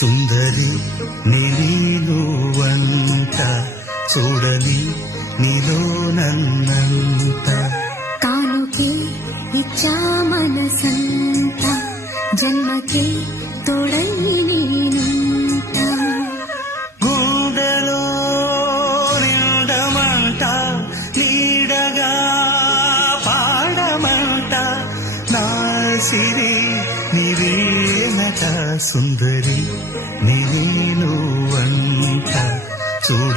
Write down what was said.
సుందరి నీలోవంట చూడని నీలో నన్నంత కానుకే ఇచ్చా మనసంత జన్మకే తోడై నేనుంట గుండెలో నిండమంట నీడగా పాడమంట నా సిరి నీవేనట సుందరి నీలోవంట చూడ